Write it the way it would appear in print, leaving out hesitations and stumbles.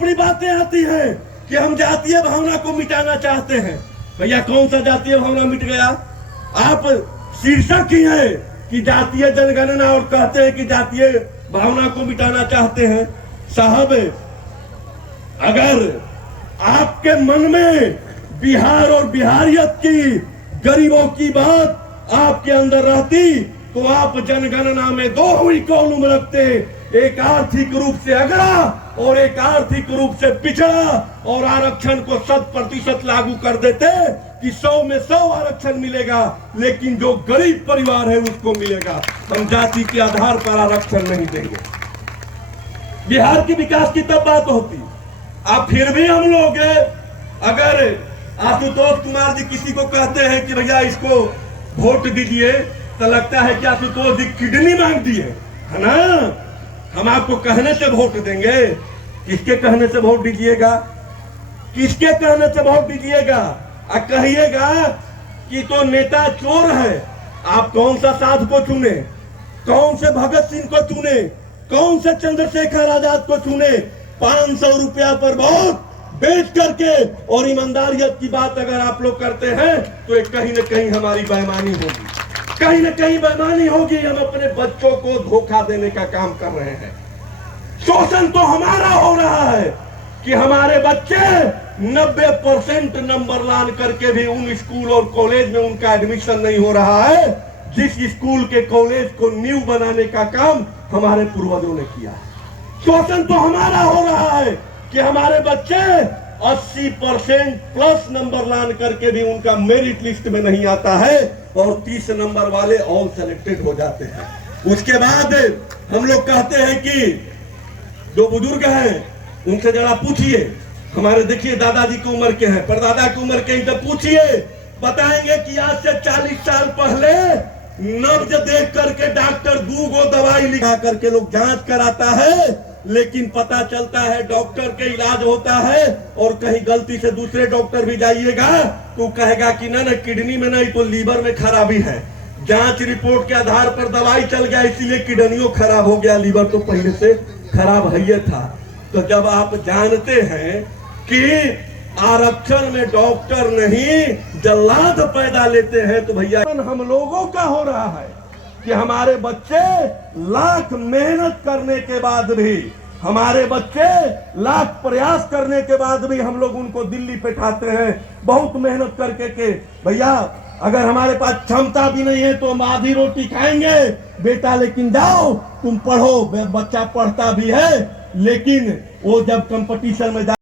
ऊपरी बातें आती हैं कि हम जातीय भावना को मिटाना चाहते हैं। भैया कौन सा जातीय भावना मिट गया? आप शीर्षक ही है कि जातीय जनगणना और कहते हैं कि जातीय भावना को मिटाना चाहते हैं। साहब, अगर आपके मन में बिहार और बिहारियत की, गरीबों की बात आपके अंदर रहती तो आप जनगणना में दो ही कॉलम रखते, एक आर्थिक रूप से अगड़ा और एक आर्थिक रूप से पिछड़ा, और आरक्षण को 100% लागू कर देते कि 100 में 100 आरक्षण मिलेगा, लेकिन जो गरीब परिवार है उसको मिलेगा। हम जाति के आधार पर आरक्षण नहीं देंगे। बिहार की विकास की तब बात होती। अब फिर भी हम लोग अगर आशुतोष कुमार जी किसी को कहते हैं कि भैया इसको वोट दीजिए, तो लगता है कि आशुतोष जी किडनी मांग दिए, है ना? हम आपको कहने से वोट देंगे। किसके कहने से वोट दीजिएगा? किसके कहने से वोट दीजिएगा? कहिएगा कि तो नेता चोर है। आप कौन सा साध को चुने? कौन से भगत सिंह को चुने? कौन से चंद्रशेखर आजाद को चुने? 500 रुपया पर वोट बेच करके और ईमानदारियत की बात अगर आप लोग करते हैं तो एक कहीं न कहीं हमारी बेईमानी होगी, कहीं न कहीं बेईमानी होगी। हम अपने बच्चों को धोखा देने का काम कर रहे हैं। शोषण तो हमारा हो रहा है कि हमारे बच्चे 90% नंबर लान करके भी उन स्कूल और कॉलेज में उनका एडमिशन नहीं हो रहा है जिस स्कूल के कॉलेज को न्यू बनाने का काम हमारे पूर्वजों ने किया। शोषण तो हमारा हो रहा है कि हमारे बच्चे 80% प्लस नंबर लान करके भी उनका मेरिट लिस्ट में नहीं आता है और 30 नंबर वाले ऑल सेलेक्टेड हो जाते हैं। उसके बाद हम लोग कहते हैं कि जो बुजुर्ग हैं उनसे जरा पूछिए, हमारे देखिए दादाजी की उम्र के हैं, परदादा की उम्र के, इनसे पूछिए, बताएंगे कि आज से 40 साल पहले नब्ज देख करके डॉक्टर 2 गो दवाई लिखा करके लोग जांच कराता है, लेकिन पता चलता है डॉक्टर के इलाज होता है और कहीं गलती से दूसरे डॉक्टर भी जाइएगा तो कहेगा कि ना किडनी में नहीं तो लीवर में खराबी है। जांच रिपोर्ट के आधार पर दवाई चल गया, इसीलिए किडनियों खराब हो गया, लीवर तो पहले से खराब है था। तो जब आप जानते हैं कि आरक्षण में डॉक्टर नहीं जल्लाद पैदा लेते हैं तो भैया हम लोगों का हो रहा है कि हमारे बच्चे लाख मेहनत करने के बाद भी, हमारे बच्चे लाख प्रयास करने के बाद भी हम लोग उनको दिल्ली पे ठाते हैं बहुत मेहनत करके के। भैया अगर हमारे पास क्षमता भी नहीं है तो हम आधी रोटी खाएंगे बेटा, लेकिन जाओ तुम पढ़ो। बच्चा पढ़ता भी है लेकिन वो जब कंपटीशन में